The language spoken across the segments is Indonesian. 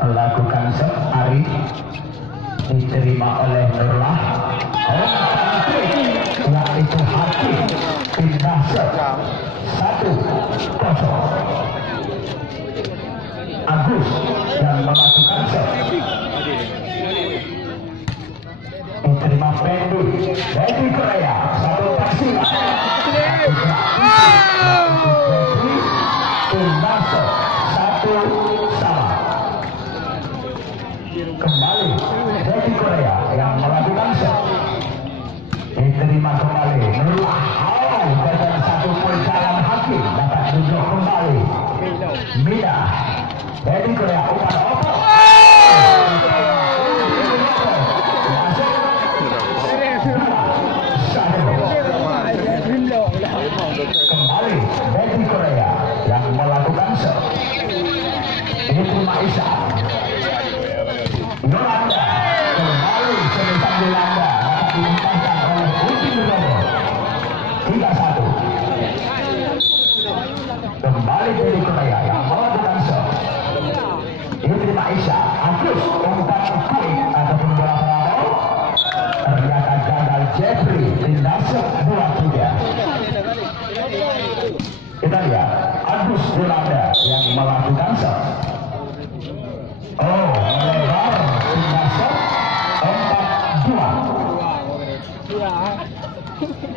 Lakukan set Ari, diterima oleh Nurlah. Yaitu Hakim, pindah set 1-0. Agus yang melakukan set, diterima Pendu dari Korea. Satu taksi pindah set 1-1. Kembali dari Korea yang melakukan set, diterima kembali Nurlah. Dengan 1 poin jalan Hakim dapat duduk kembali. Mina dari Korea umpan kembali dari Korea yang melakukan set, diterima Isa. Yolanda kembali sebesar Yolanda dapat dilimpahkan oleh Uti Nugroho. 3-1. Kembali dari Korea yang melakukan set, diterima Isa. Agus umpan quick ataupun bola parabol ternyata gagal. Jeffrey pindah set 2-3. Kita lihat Agus Yolanda yang melakukan set. Melebar pindah set 4-2.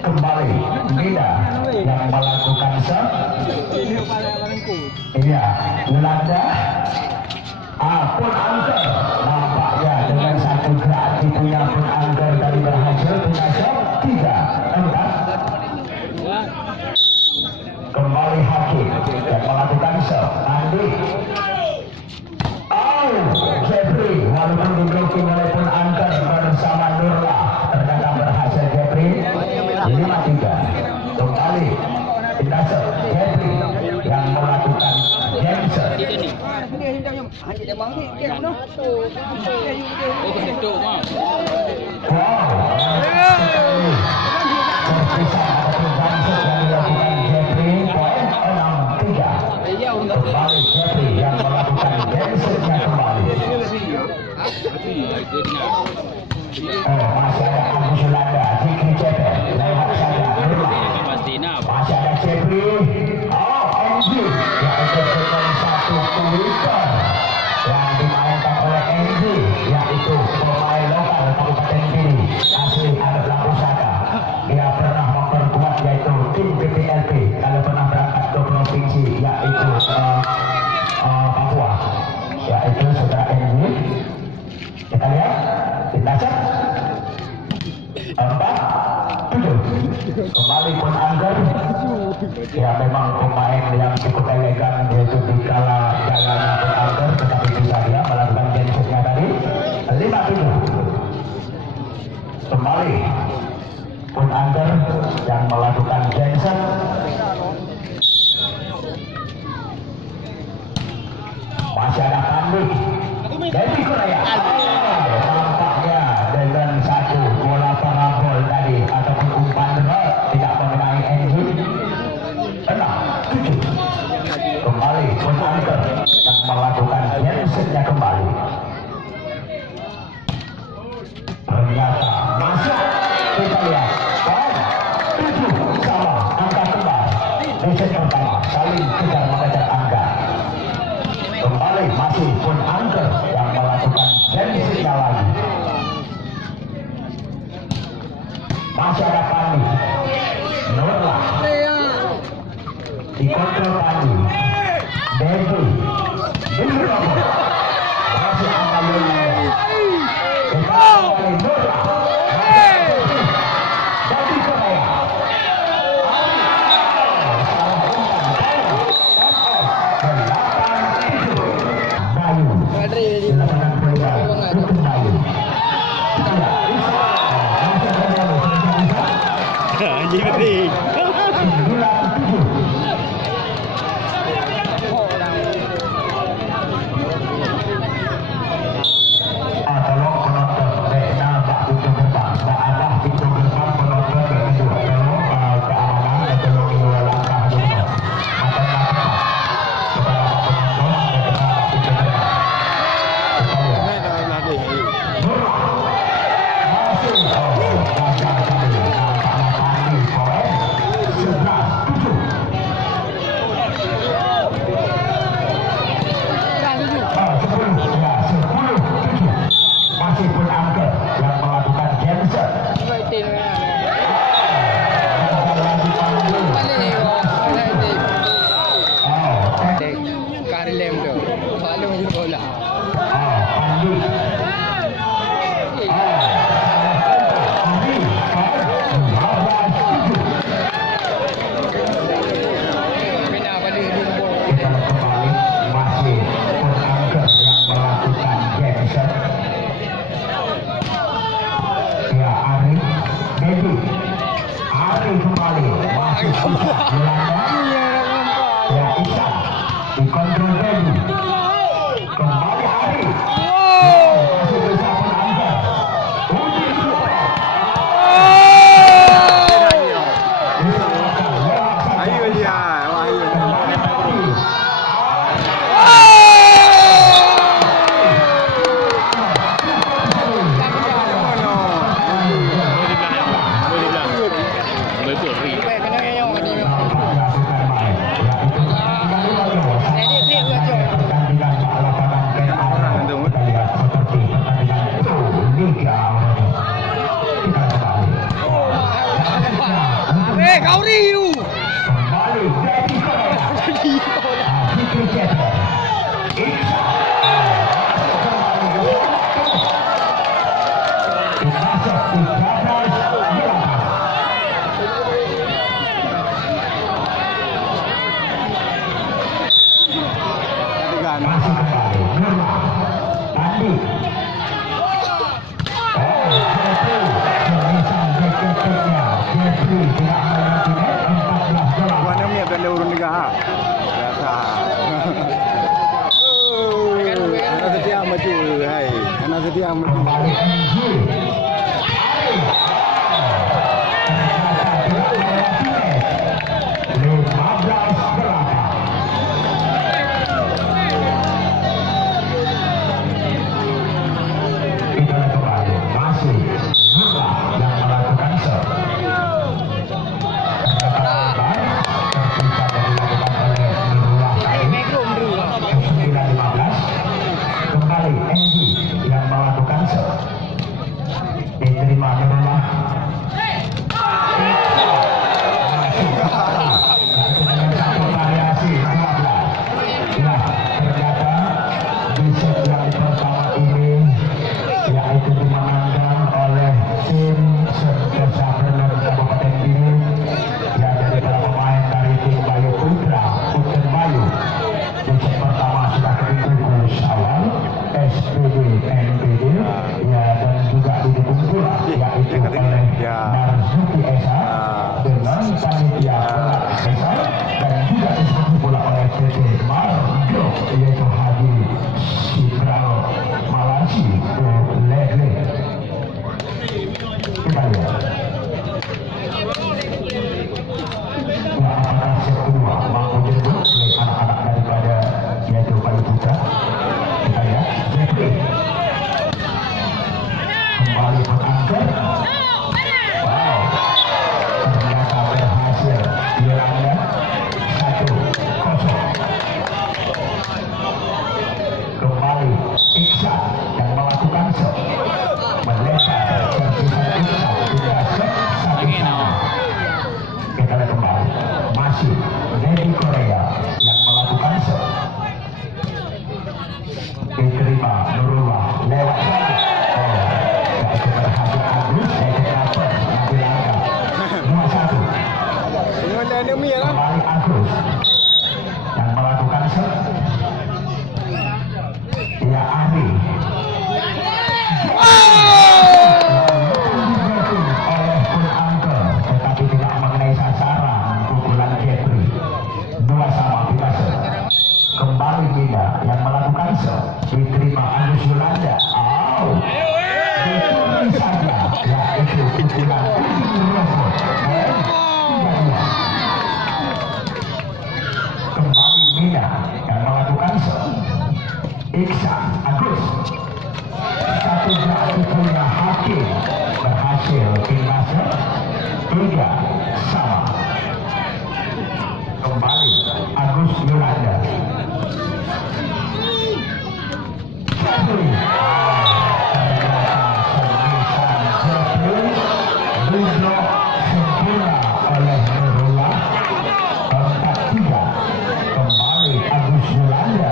Kembali Mida yang melakukan set. Iya, Yolanda pun angker nampaknya dengan 1 gerak tipunya pun angker dari berhasil pindah set 3-4. Kembali Hakim yang melakukan set. Andi Jeffrey walaupun di-blocking oleh pun angker bersama Nurlah ternyata berhasil Jeffrey. 5-3. Kembali pindah set Jeffrey yang melakukan Jensen. Kembali Jeffrey yang melakukan Jensennya kembali. Masih ada Agus Yolanda, Fikri Cepet, lewat saja Nurlah. Masih ada Jeffrey. NG yaitu dengan 1 kuiter yang dimainkan oleh NG, yaitu pemain lokal Kabupaten Pidi asli Adat Lampusaka. Dia pernah memperkuat yaitu tim PPLP kalau pernah berangkat ke provinsi yaitu Papua, yaitu saudara NG. Kita lihat pindah set 4-7. Kembali pun anggar. Ya memang pemain yang cukup elegan yaitu di kala jalannya pun anggar, tetapi bisa dia melakukan gensetnya tadi. 5-7. Kembali pun anggar yang melakukan genset. Masih ada Kandi dari Korea. Nampaknya dengan 1 bola parabol tadi ataupun umpan rod tidak mengenai NG. 6-7. Kembali pun angker yang melakukan gensetnya kembali. Ternyata masuk. Kita lihat 7 sama angka kembar di set pertama, saling kejar mengejar angka. Kembali masih pun angker yang melakukan gensetnya lagi. Masih ada Pani Nurlah dikontrol Pani Devi Nugroho. Masih angka Yolanda. Kembali Nurlah dari Korea. Silakan Korea untuk Bayu. Anjing penting. Tolong penonton Dekna Mbak Pintu Gerbang, Mbak Abah Pintu Gerbang penonton kedua, tolong keamanan dan tolong langkah dulu. Maka kepada penonton main lem tu. Selalu main bola. Pandu. Benar pada jumbo. Kita kembali masih Angger yang melakukan Jackson. Ya, Ari, Dedi. Ari kembali masih susah Belanda. Ya, Isan dikontrol Dedi. Kembali Ari. Masih bersama Angger. Uji super. Ayo dia. Ayo. Baik kena yang ni. Jadi dia macam Pertandingan lapangan Orang itu. kita lihat seperti pertandingan Liga. Kita kembali. kau riu. Kembali Dedi Korea. Fikri Jepang. Iksan. Masuk 13 Belanda. Masih kembali Nurma Andi. Semisan deketnya Jeffrey tidak melewati net 14 bola. Mana ni ada urun juga. Rasa. Anak setia maju, hai. Anak setia maju. Kembali NG. Ari. Ternyata tidak melewati net 15 Belanda. Kita kembali masih Nurma yang melakukan serve. Terpisah dari dilakukan oleh Nurullah tadi. Mikro dulu. 9-15. Kembali Andy yang melakukan serve. Diterima Nurullah. Dengan satu variasi 15. Ya, ternyata di set yang pertama ini yaitu dimenangkan oleh tim Desa Bener Kabupaten Biru yang dari para pemain dari tim Bayu Putra, Putra Bayu. Di set pertama sudah ketujuh awal SPD NPD ya, dan juga didukung pula yaitu oleh Marzuki Esa dengan panitia Esa, dan juga disebut pula oleh PT Margo yaitu Haji Sidral Malasi Lele. Kita lihat. Ya, apakah set kedua mampu jemput oleh anak-anak daripada yaitu Bayu Putra. Kita lihat. Jeffrey kembali mengangkat. Wow, ternyata berhasil. Belanda 1-0. Kembali Iksan yang melakukan serve. Melempar servis Iksan tidak set 1-1. Kita lihat kembali masih Dedi Korea yang melakukan serve. Diterima Nurullah lewat saja. Yaitu berhasil Agus yaitu dapat Belanda 2-1. Ini mana enemy lah. Kembali Agus yang melakukan serve. Ya, Ari. Dibanting oleh Pun Angker, tetapi tidak mengenai sasaran pukulan Jeffrey. 2-2 kita serve. Kembali Bida yang melakukan serve. Diterima Agus Yolanda. Ditulis saja. Yaitu pukulan robot. Kembali Mina yang melakukan serve. Iksan Agus. Satu jatuh punya Hakim berhasil timnasnya 3-sama. Kembali Agus Yolanda. Jeffrey. Ternyata semisan Jeffrey diblok sempurna oleh Nurullah. 4-3. Kembali Agus Yolanda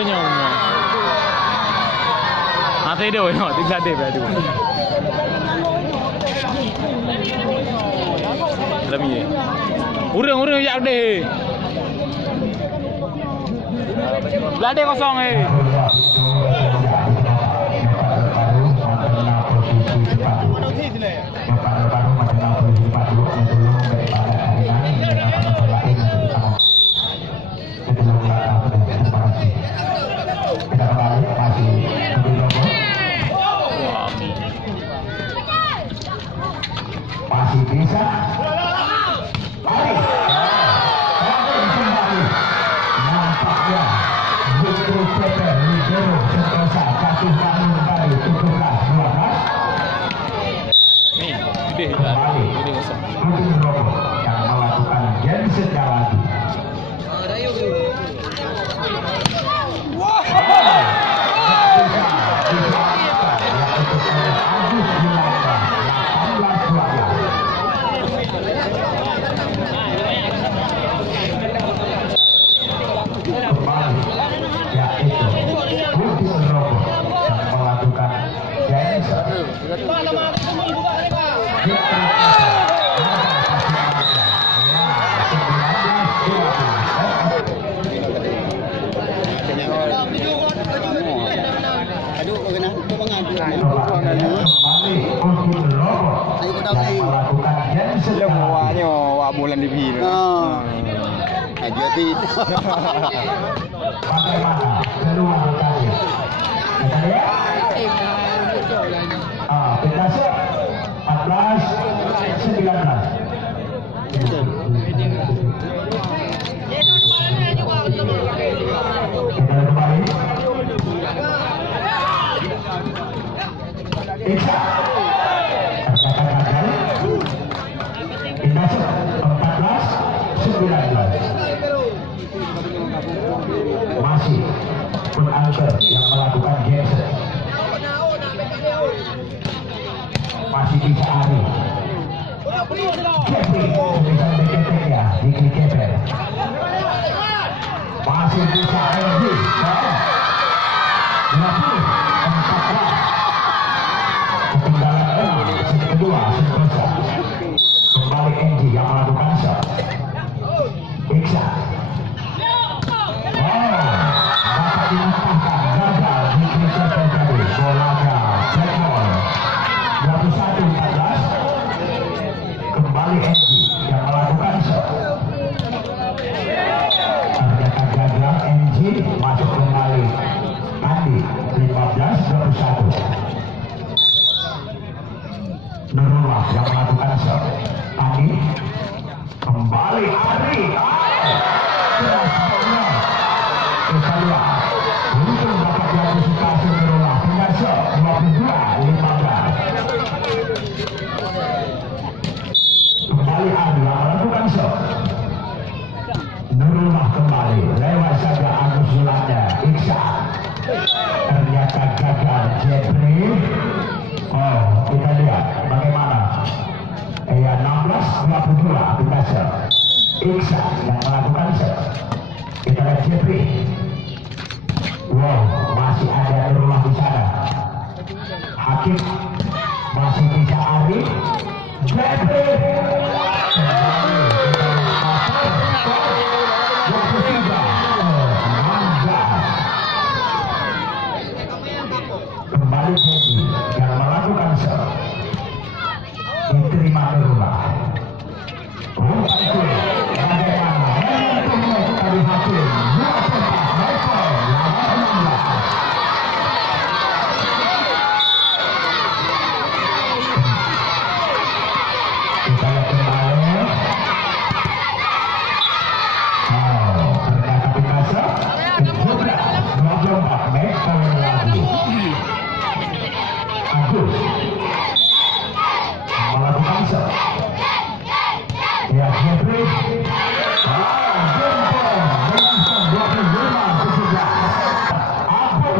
lo nyawa. Ate dia no, tiga dia beradu. Lami. Urang yak deh. Belade kosong masih bisa nampaknya Victor Peter Libero Sentosa jatuh bangun kembali 17-12 nih, gede kosong. Udin Robo yang melakukan game sekali lagi. Wak bulan di biru. Jadi bagaimana keluar tadi? Kita lihat. Kita siap 14-19. Kita kembali. Iksa. Tercatat gagal. Kita siap 14-19. Masih Pun Angker yang melakukan geser. Masih bisa Ari. Kevin bisa diketeknya di Keper. Masih bisa Andy. 14. Ketinggalan kedua Sentosa. Kembali Andy yang melakukan shot. Iksa. Dapat dimatahkan gagal di Keper tadi. Bolanya Blackmore. 21-14. Kembali Andy yang melakukan shot. Ternyata gagal Andy masuk kembali. Andi 15-21. Nurullah yang melakukan shot. Andi kembali Ari. Keras benar. Kita lihat. Untung dapat diantisipasi Nurullah. Tinggal shot 22-15. Kembali Adi yang melakukan shot. Nurullah kembali. Lewat saja Agus Yolanda. Iksa. Ternyata gagal Jeffrey. Oh, kita lihat bagaimana. 16-22 kita shot. Iksa yang melakukan shot. Kita lihat Jeffrey. Wow, masih ada Nurullah di sana. Hakim masih bisa Ari. Jeffrey. Kembali Jadi yang melakukan shot. Diterima Nurullah. Umpan kue. Bagaimana? Momentumnya dari Hakim. 18. Kita lihat kembali. Ternyata Picasso. 17-24. Make point lagi. Agus melakukan shot. Ya Jeffrey. Jempol dengan skor 25-17. Abul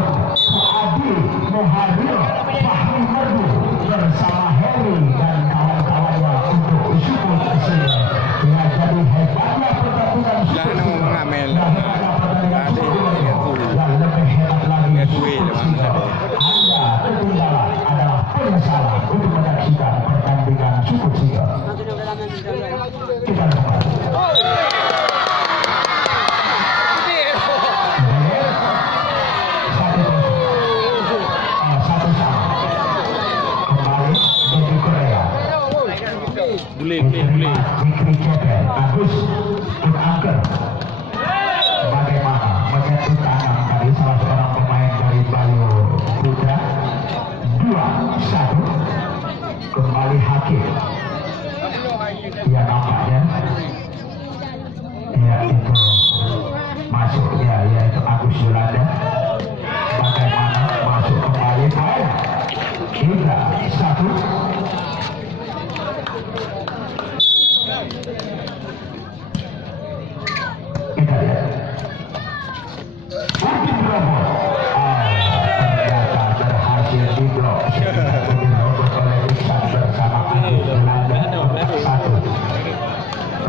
Adi Muhadir Fahmi Merdu bersama Heri dan kawan-kawannya untuk syukur hasil. Ya jadi hebatnya pertandingan Lano mengamel. dan hebatnya pertandingan yang lebih bersalah untuk menyaksikan pertandingan Super Liga. Kita kembali. Satu sama. Kembali dari Korea. Boleh. Fikri Ceper, Agus Angker. Bagaimana menyentuh tangan dari salah seorang pemain dari Bayu Putra. 2-1. Kembali Hakim. Ya nampaknya. Ya itu masuk ya itu Agus Yolanda. Bagaimana masuk kembali poin. 3-1. Kita lihat. Hakim robot. Ternyata berhasil diblok. Dirobot oleh Iksan bersama Agus Yolanda. 1.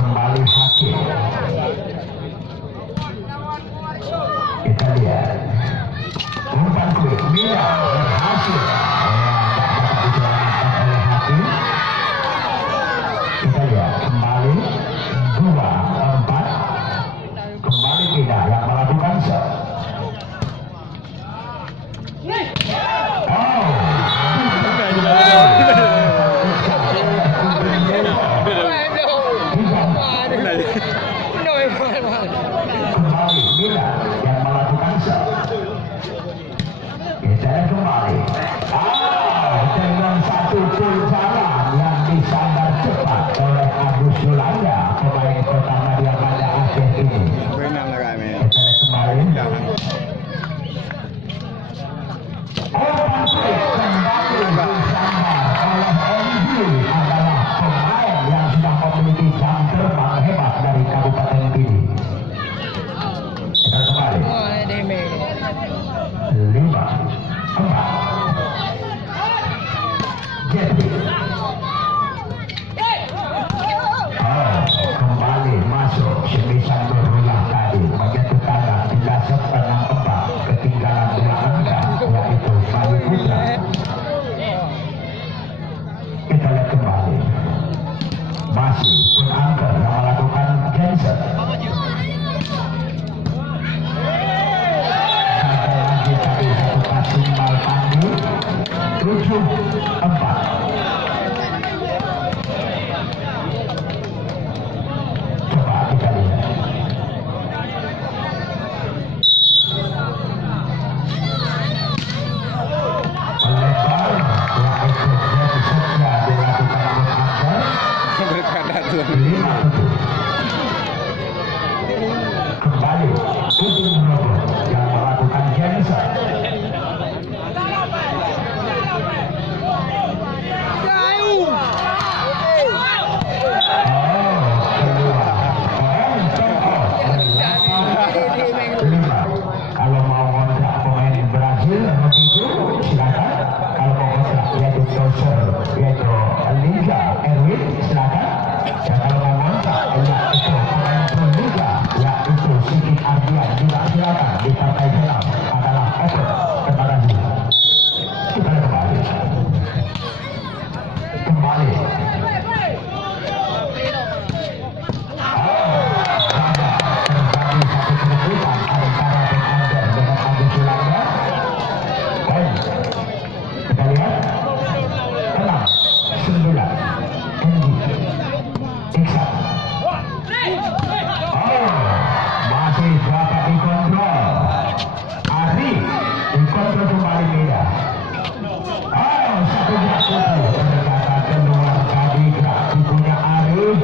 Kembali Hakim. Kita lihat. Umpan kulit Mira berhasil. Tak dapat diselamatkan oleh Hakim. Kita lihat kembali 2-4. Kembali Mira yang melakukan set. Kembali Mira yang melakukan set. Kita kembali. Dengan satu jalan yang disandar cepat oleh Agus Yolanda, pemain Kota Madia pada akhir ini. Benang lah kami. Kita kembali. Umpan kulit kembali disandar oleh MG adalah pemain yang sudah memiliki jam terbang hebat dari Kabupaten Pidi. Kita kembali. 5-4. Jeffrey. Kembali masuk semisal berulah tadi menyentuh tangan tidak sepanjang 4 ketinggalan 2 angka yaitu Bayu Putra. Kita lihat kembali masih pun angka yang melakukan cancel. Sampai lagi tadi satu passing bal Pandu 7-4. Coba kita lihat. Oleh bal yang ikut setnya dilakukan oleh Angker. Berkata tuh. 5-7. Kembali Udin Robert yang melakukan cancel. Kalau mau kontrak pemain Brazil begitu silakan. Kalau mau kontrak yaitu Toser yaitu Liga Erwin silakan. Dan kalau mau kontrak yaitu pemain Liga yaitu Siti Ardian juga silakan di partai final adalah open. Terima kasih. Kita kembali. Kita lihat 6-9 Iksan. Masih dapat dikontrol. Ari dikontrol kembali Mira. Satu jatuh ternyata keluar tadi gerak tubuhnya Ari.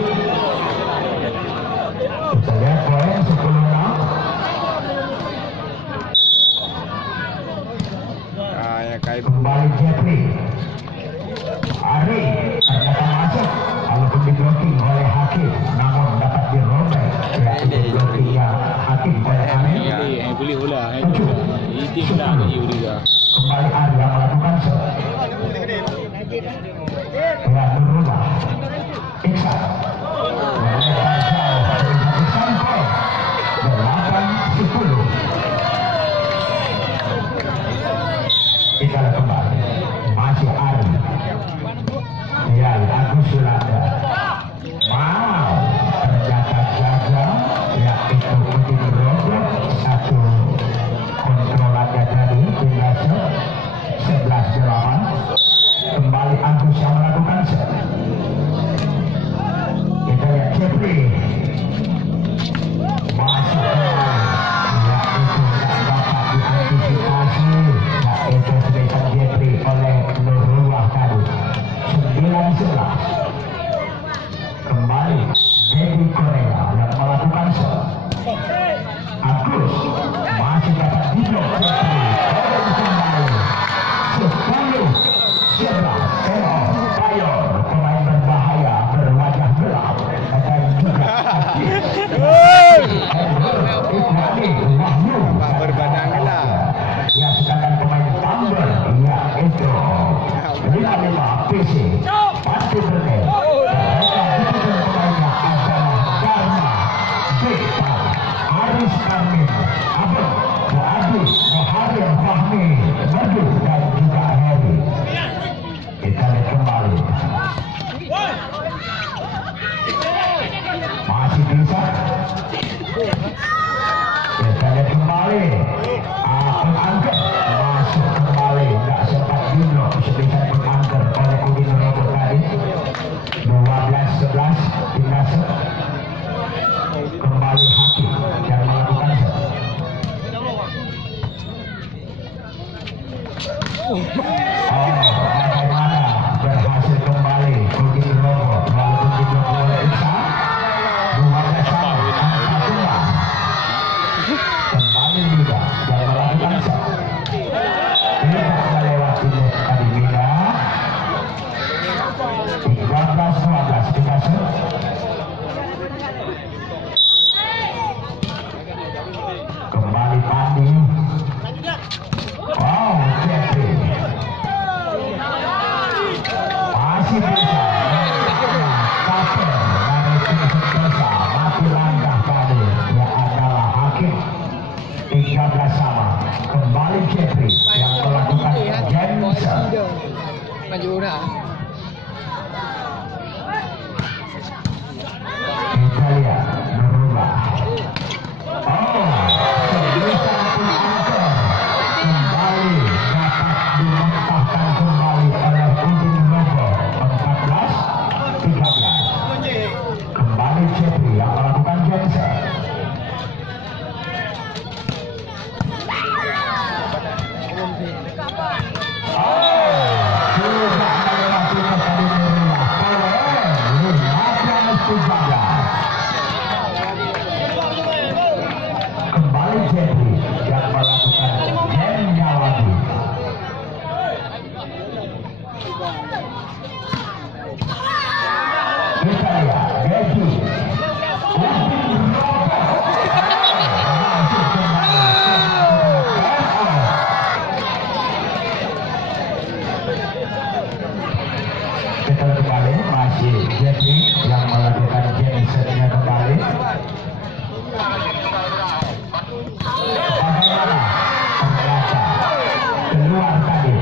Kita lihat poin 10-6. Kembali Jeffrey. Ari ternyata masuk walaupun diblocking oleh Hakim, namun dapat dirobek yaitu blockingnya Hakim oleh Amin. Boleh bola. Ini bola ni juga. Kembali Ari yang melakukan set. Yang berubah Iksan melebar jauh dari satu sampai 8-10. Kita kembali masih Ari Agus yang melakukan set. Kita lihat Jeffrey masuk ke yaitu tak dapat diantisipasi, yaitu sedekat Jeffrey oleh Nurullah tadi. 9-11 kembali Dedi Korea yang melakukan set. Agus masih dapat diblok Jeffrey kembali 10-11 Payor pemain berbahaya berwajah gelap dan juga Berbadang gelap. Ya, sedangkan pemain Tambor yaitu 55 PC pasti berdeh. Mereka ditutup pemainnya adalah Dharma Beta Aris Karmin Abang Adi Muharir Fahmi Madu dan juga Heri. Kita lihat kembali masih bisa. Kita lihat kembali Akun Angker masuk kembali, tidak sempat diblok sebisa Angker oleh Udin Robo tadi. 12-11 timnas kembali Hakim yang melakukan set. Bagaimana berhasil kembali Udin Robo walaupun diblok oleh Iksan. 12-1 kembali juga yang melakukan set. Tidak melewati net Adimina. 13-12 kita set. Kembali Pandi. Wow, Jeffrey masih bisa. Kapten dari tim Sukesa mati langkah tadi. Dia adalah Hakim. 13 sama. Kembali Jeffrey yang melakukan Jensen. Maju dah. Kita lihat berubah. Sebisa pun Angker kembali dapat dimentahkan kembali oleh Udin Robo. 14-13. Kembali Jeffrey yang melakukan Jensen. Sudah melewati tadi Nurullah. Keren 15-17. Kembali Jeffrey yang melakukan jamnya lagi. Kita lihat Dedi Udin Robo masuk kembali. Kita kembali masih Jeffrey yang melakukan gensetnya kembali. Bagaimana ternyata keluar tadi.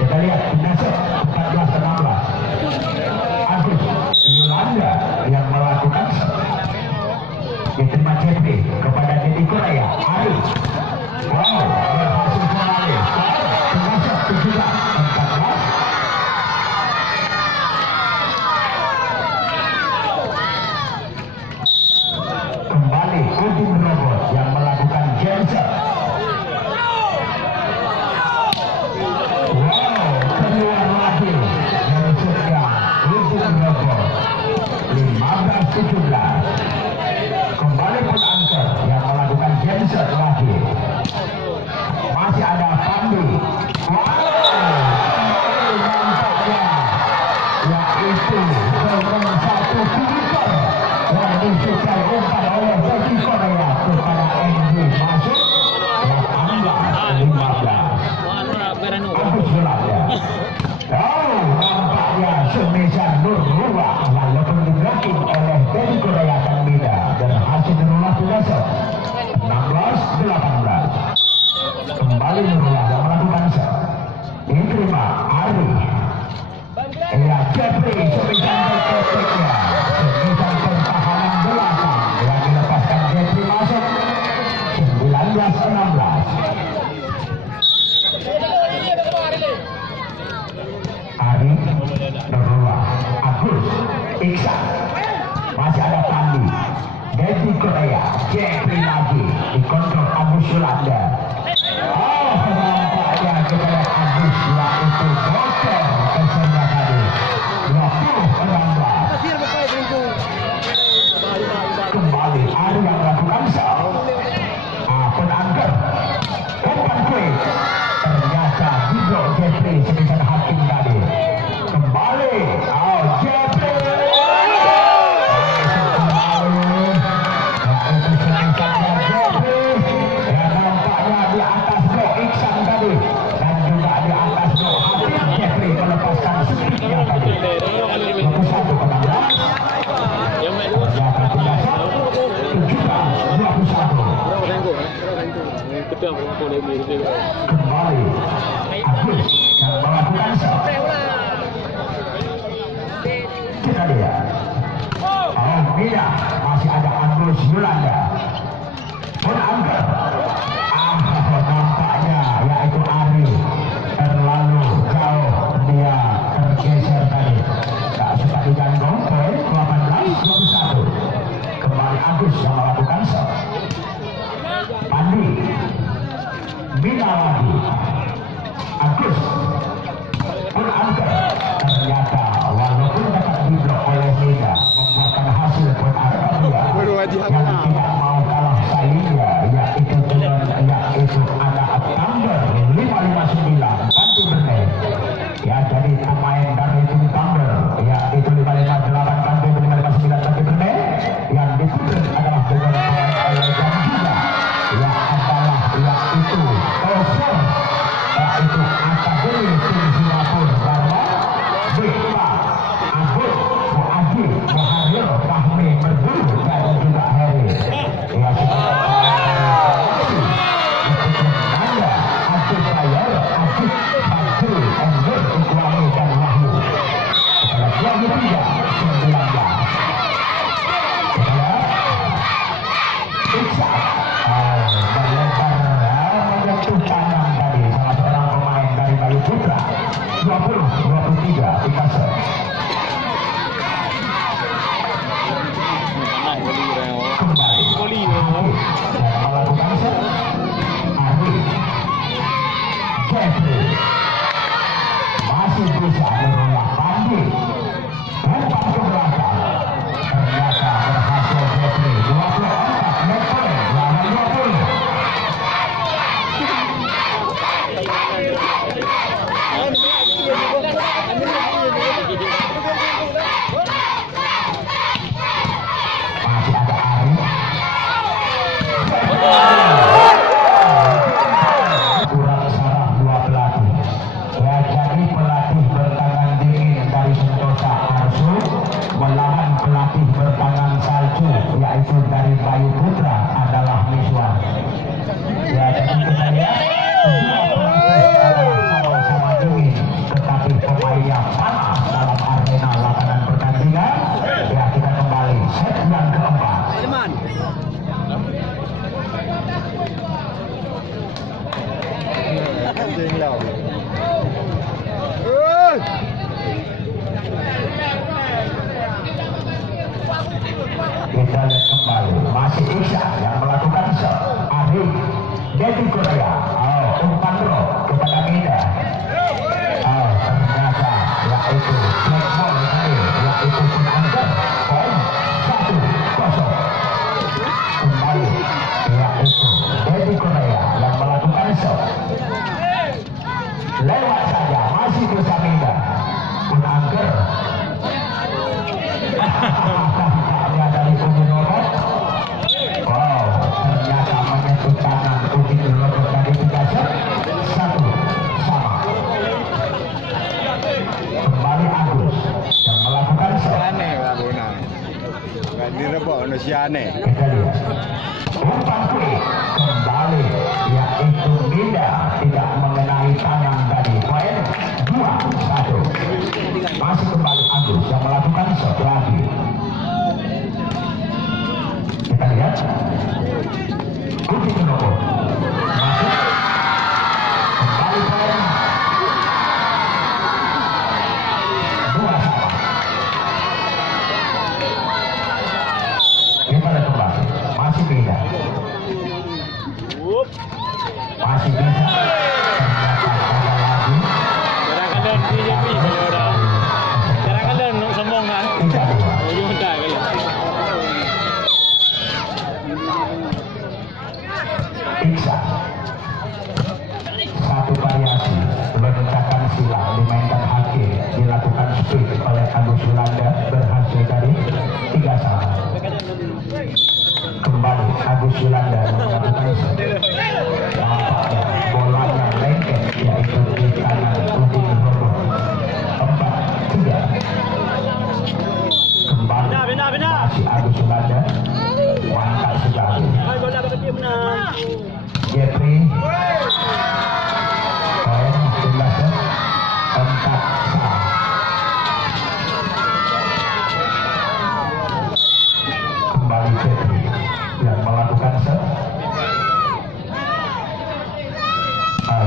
Kita lihat Pinasek 14-16. Agus Yolanda yang melakukan set. Diterima Jeffrey kepada Dedi Korea. Arif. Wow, berhasil kembali. Pinasek 17-14. Kembali Udin Robo yang melakukan Jensen. Wow, keluar lagi Jensennya Udin Robo. 15-17. Kembali pun Angker yang melakukan Jensen lagi. Masih ada Pandi. Wow, kembali nampaknya yaitu dengan satu kulikan yang disukai umpan oleh Dedi Korea kepada Andrew masuk 18-15. Agus Yolanda. Nampaknya semesan Nurullah walaupun diblokir oleh Dedi Korea dan Mida berhasil Nurullah tidak set. 16-18. Kembali Nurullah yang melakukan set. Diterima Ari. Ya, Jeffrey semesan berketeknya. Semesan pertahanan belakang yang dilepaskan Jeffrey masuk. 19-16. Ari Iksan. Masih ada Pandi. Dedi Korea. Jeffrey lagi. Dikontrol Agus Yolanda. Oh, nampaknya kita lihat Agus yaitu bocor kesernya tadi. 20-16. Kembali Ari yang melakukan sal. Penangker. Open quick. Ternyata Dido Jeffrey sebagai hakim tadi. Kembali. Jeffrey. Yang nampaknya di atas blok Iksan tadi. Dan juga di atas blok hakim Jeffrey melepaskan speednya tadi. 21-16. Ternyata tidak sah. 7-21. Kembali Agus yang melakukan sal. Kita lihat. Mina masih ada Agus Yolanda. Penangker. Nampaknya yaitu Ari terlalu jauh, dia tergeser tadi. Tak sempat diganggu. Poin 18-21. Kembali Agus yang melakukan sal. Pandi. Mina lagi. Agus. Penangker. Ternyata walaupun dapat diblok oleh Mina, membuahkan hasil buat Arabia yang tidak mau kalah saingnya, yaitu ada Thunder 559 Pandi Bernay. Ya, jadi pemain dari tim Thunder yaitu 558 Pandi 559 Pandi Bernay yang ditutup adalah dengan pemain legend juga adalah yaitu Kosor, yaitu Akademi tim Singapura Dharma Bikma Abud Muadi Muharir Fahmi Merdu dan juga Heri. Ya, Nanda Abid Bayar Abid Fadri Endur Ikwami dan Wahyu. Kita lihat 23-19. Iksan berlebar menyentuh tangan tadi salah seorang pemain dari Bayu Putra. 20-23 Picasso. Kembali dan melakukan sel. Ari Jeffrey masih bisa merolah Pandi. Umpan ke belakang. Ternyata berhasil Jeffrey. 24 meter lawan 20. Masih ada Ari. Kurang saraf dua pelatih. Ya, jadi pelatih bertangan dingin dari Sentosa Arsu melawan pelatih bertangan salju yaitu dari Bayu Putra adalah Miswan. Ya, jadi kita lihat kedua pelatih adalah sama-sama dingin, tetapi pemainnya panas dalam arena lapangan pertandingan. Ya, kita kembali set yang keempat. Anjing lah. Kita lihat kembali masih Iksan yang melakukan shot. Ari Dedi Korea. Umpan drop kepada Mina. Ternyata yaitu black ball tadi, yaitu penangker. Poin 1-0. Kembali yaitu Dedi Korea yang melakukan shot. Lewat saja masih bisa Mina. Penangker. Tampaknya dari Umi Robot. Wow, ternyata menyentuh tangan Umi Robot tadi 3 set. 1 sama. Kembali Agus yang melakukan shot. Aneh lah Bona. Kan direbok si aneh. Kita lihat. Umpan quick kembali yaitu Mina tidak mengenai tangan tadi. Poin 2-1. Masih kembali Agus yang melakukan shot lagi. Kita lihat. Kunci Kenopo masuk. Kembali poin 2 sama. masih bisa. Ternyata ada lagi. Kadang-kadang di Jepri kalau orang. Kadang-kadang nak sombong lah. 3-2. Ujung hendak kali. Iksan. Satu variasi ledakan silang dimainkan hakim dilakukan speed oleh Agus Yulanda berhasil dari 3-1. Kembali Agus Yulanda melakukan bolanya lengket yaitu di kanan Udin Robo 4-3. Kembali masih Agus Yulanda mantap sekali. Jeffrey poin jumlahnya 4-1. Kembali Jeffrey yang melakukan set.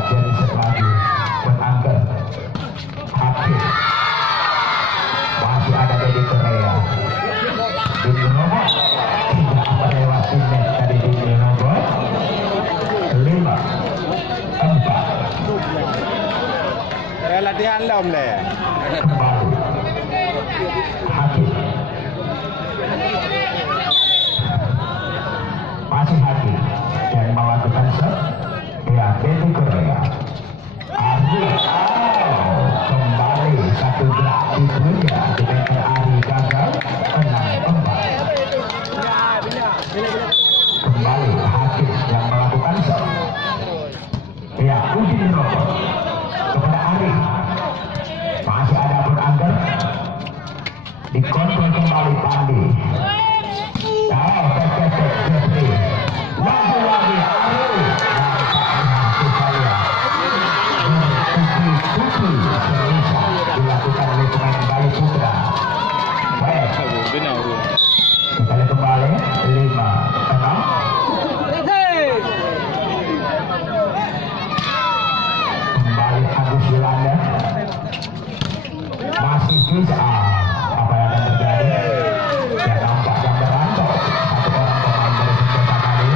Jensen lagi menangker hakim. Masih ada Dedi Korea. Dini Robot tidak melewati net dari Dini Robot. 5-4. Latihan dom deh. Kembali hakim. Masih hakim yang melakukan set. Ya, Dedi Korea. Ardi kembali satu gerak ibunya dengan Ari gagal 6-4. Kembali hakim yang melakukan set. Ya, Udin Robot kepada Ari. Masih ada pun Angger. Dikontrol kembali Pandi. Tek Jeffrey. Lagi Ari. Dilakukan oleh pemain Bali Putra. Baik. Benar. Kita lihat kembali 5-6. Kembali Agus Yulanda. Masih bisa apa yang akan terjadi? Ya, nampak yang berantau. Satu orang pemain dari senjata kali.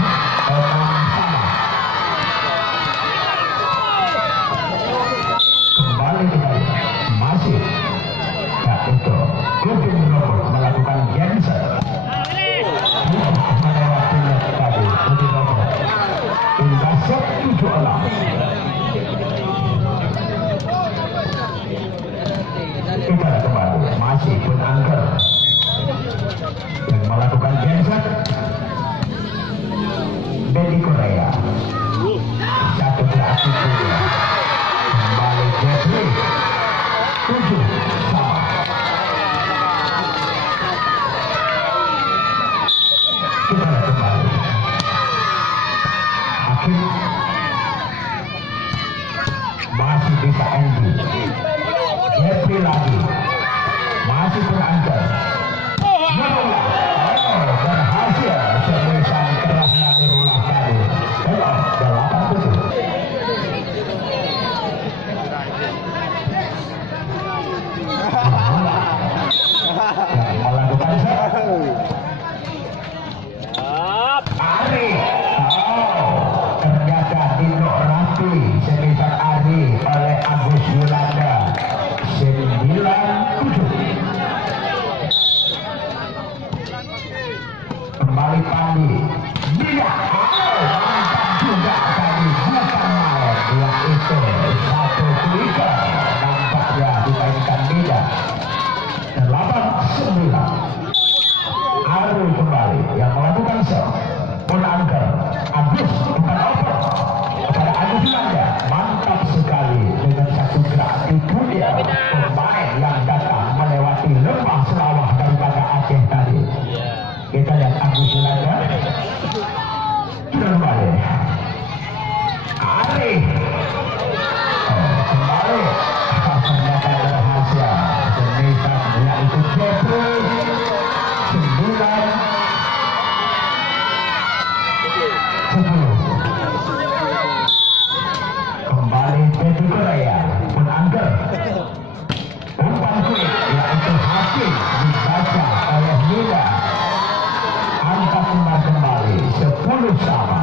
Sama. Kembali kembali. Masih. Ya, itu. Udin Robot melakukan Jensen. Melewati net tadi. Udin Robot. Hingga set 7-6. Kita kembali masih pun Angger yang melakukan Jensen. Dedi Korea satu berarti kembali Jeffrey 7-sama. Kita kembali hakim masih bisa Andy. Jeffrey lagi masih berangkat. Berhasil sebutan kerasnya berulang kali. 8-7. Melakukan set. Ari. Ternyata Dino Rapi semisal Ari oleh Agus Yulanda 9-7. Kembali Pandi. Dia mantap juga tadi bukan main. Yaitu satu kuika nampaknya dimainkan beda. 8-9. Ari kembali yang melakukan set. Pun Angger Agus bukan oper kepada Agus Yulanda. Mantap sekali dengan satu gerak itu dia pemain yang datang melewati lembah selawah daripada Aceh tadi. Kita lihat Agus Yulanda kembali Ari kembali ternyata berhasil semisal yaitu Jeffrey 9-10. Kembali Dedi Korea pun Angger. Umpan kulit yaitu hakim dibaca oleh Nida. Angka kembali 10-sama.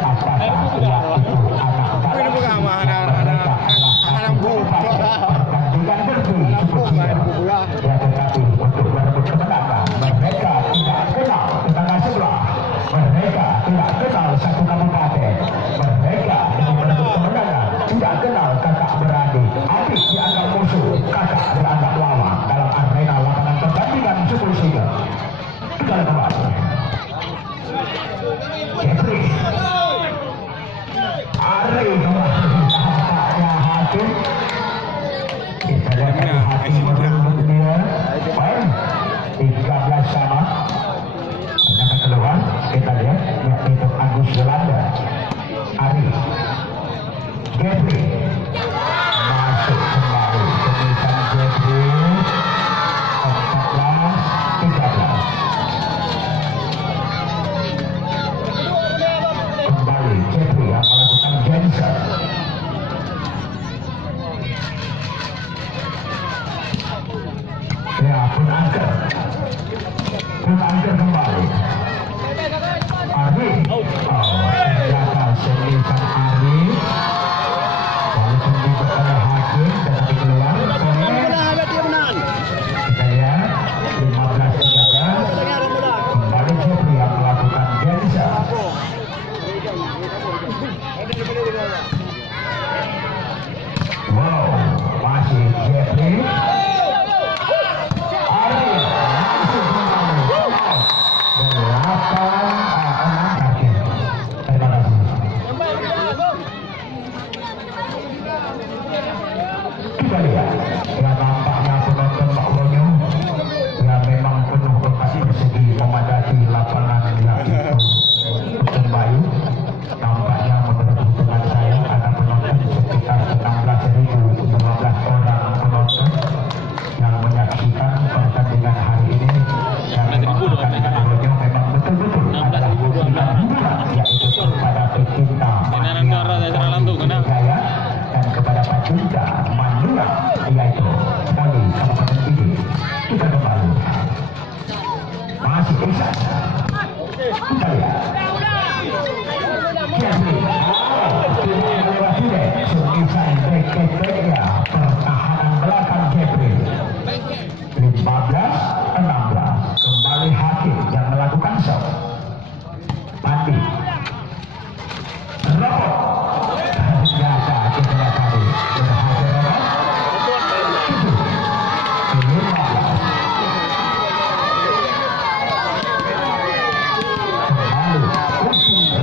apakah ia itu anak Ini bukan sama anak bung. pertandingan derby Superliga. Ya, tetapi untuk merebut kemenangan mereka tidak kenal tetangga sebelah, mereka tidak kenal satu kabupaten, mereka dengan merebut kemenangan tidak kenal kakak beradik, adik dianggap musuh, kakak dianggap lawan dalam arena lapangan pertandingan Superliga. Kita kembali Jeffrey Ari kembali nampaknya hakim. Kita lihat hakim menurut dia main 13 sama. Ternyata keluar kita lihat yaitu Agus Yolanda. Ari Jeffrey masuk kembali pemisahan Jeffrey 14-13. Kembali Jeffrey yang melakukan Jensen. Ya, pun angker kembali. Ari, ternyata semisan Ari. Walaupun dibuat oleh hakim, tetapi keluar. Kita lihat 15-13. Kembali Jeffrey yang melakukan Jensen. Wow, masih Jeffrey. Ari masuk kembali. 8-6 Terima kasih. Kita lihat, ya nampaknya penonton Pak Bonyo ya memang penuh tempat persegi memadati lapangan yang itu Hutan Bayu. Nampaknya menurut hitungan saya ada penonton sekitar 16.000 15 orang penonton yang menyaksikan pertandingan hari ini. Dan memang pertandingan Bonyo memang betul-betul adalah hiburan yaitu kepada pecinta Jaya dan kepada pecinta Mandura yaitu Poli Kabupaten Pidi. Kita kembali masih Iksan. Kita lihat Jeffrey tidak melewati semisan back-backnya pertahanan belakang Jeffrey 15-16. Kembali hakim yang melakukan show. Pandi Robot biasa kita tadi berhasil Robot 7-15. Kembali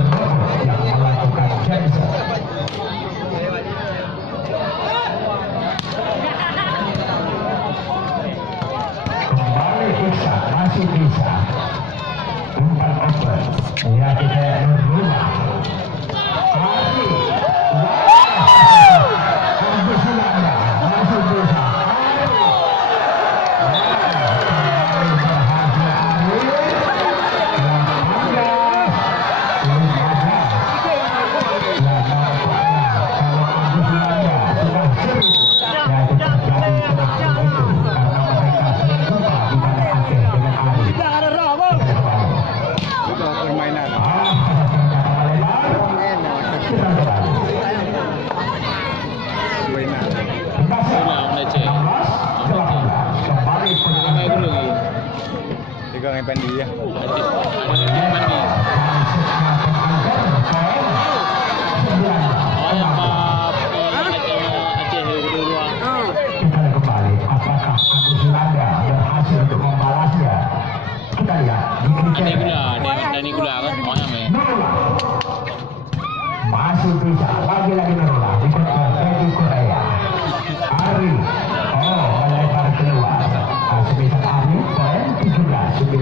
Robot yang melakukan Jensen. Kembali Iksan masih bisa umpan open ya kita berubah. Ari Agus Yolanda masih bisa. Ari berhasil Ari 18-15. Ya nampaknya kalau Agus Yolanda sudah sering ya terjadi seperti itu karena mereka sering jumpa di mana Aceh dengan Ari. Sudah permainan. Ternyata melebar. Kita kembali. Permainan. 16-18. Kembali penyelenggara. Tiga yang pendek ya. Kita kembali. Apakah Agus Yolanda berhasil untuk membalasnya? Kita lihat di masih bisa lagi-lagi Nurullah di Korea. Ari melebar keluar. Semisal Ari poin 17-19.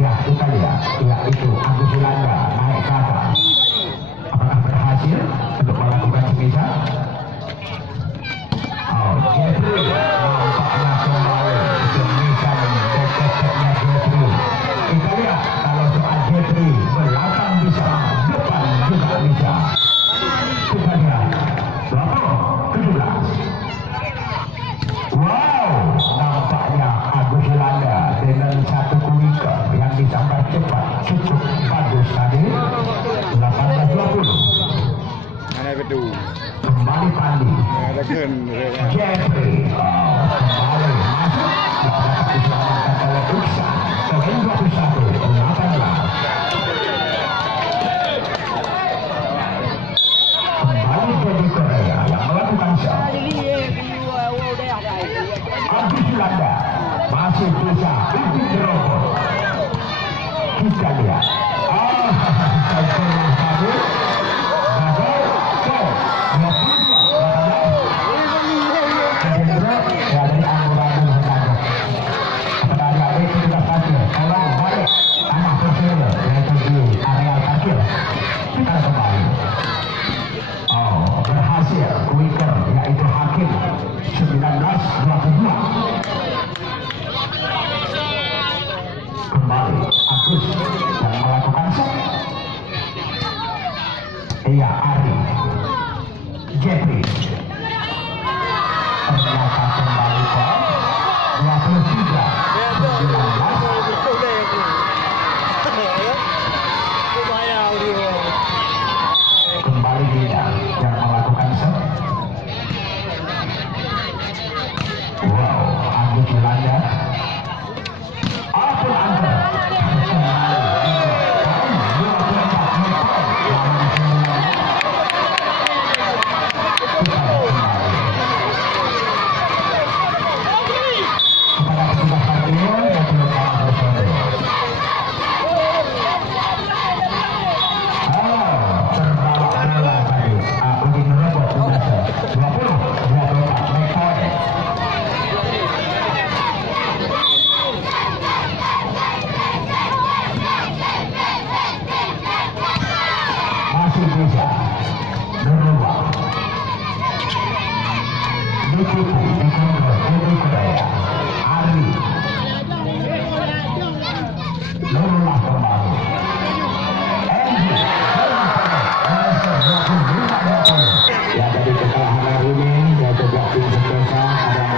Ya kita lihat ya itu Agus Yolanda naik ke atas. Apakah berhasil untuk melakukan semisal? Jeffrey nampaknya kembali semisal dekat-dekatnya Jeffrey. Kita lihat kalau soal Jeffrey belakang bisa, depan juga bisa. Kita lihat 17. Wow, nampaknya Agus Yolanda dengan satu kuika yang disambar cepat cukup Kembali Pandi. Jeffrey. Kembali masuk. Dapat diselamatkan oleh Iksan. Poin 21-18. Kembali jadi Korea yang melakukan shot. Abdi Sulanda masih bisa bikin jerobot. Kita lihat. Berhasil Kuiker yaitu Hakim 19-22. Kembali Agus dan melakukan shot. Iya Ari Jeffrey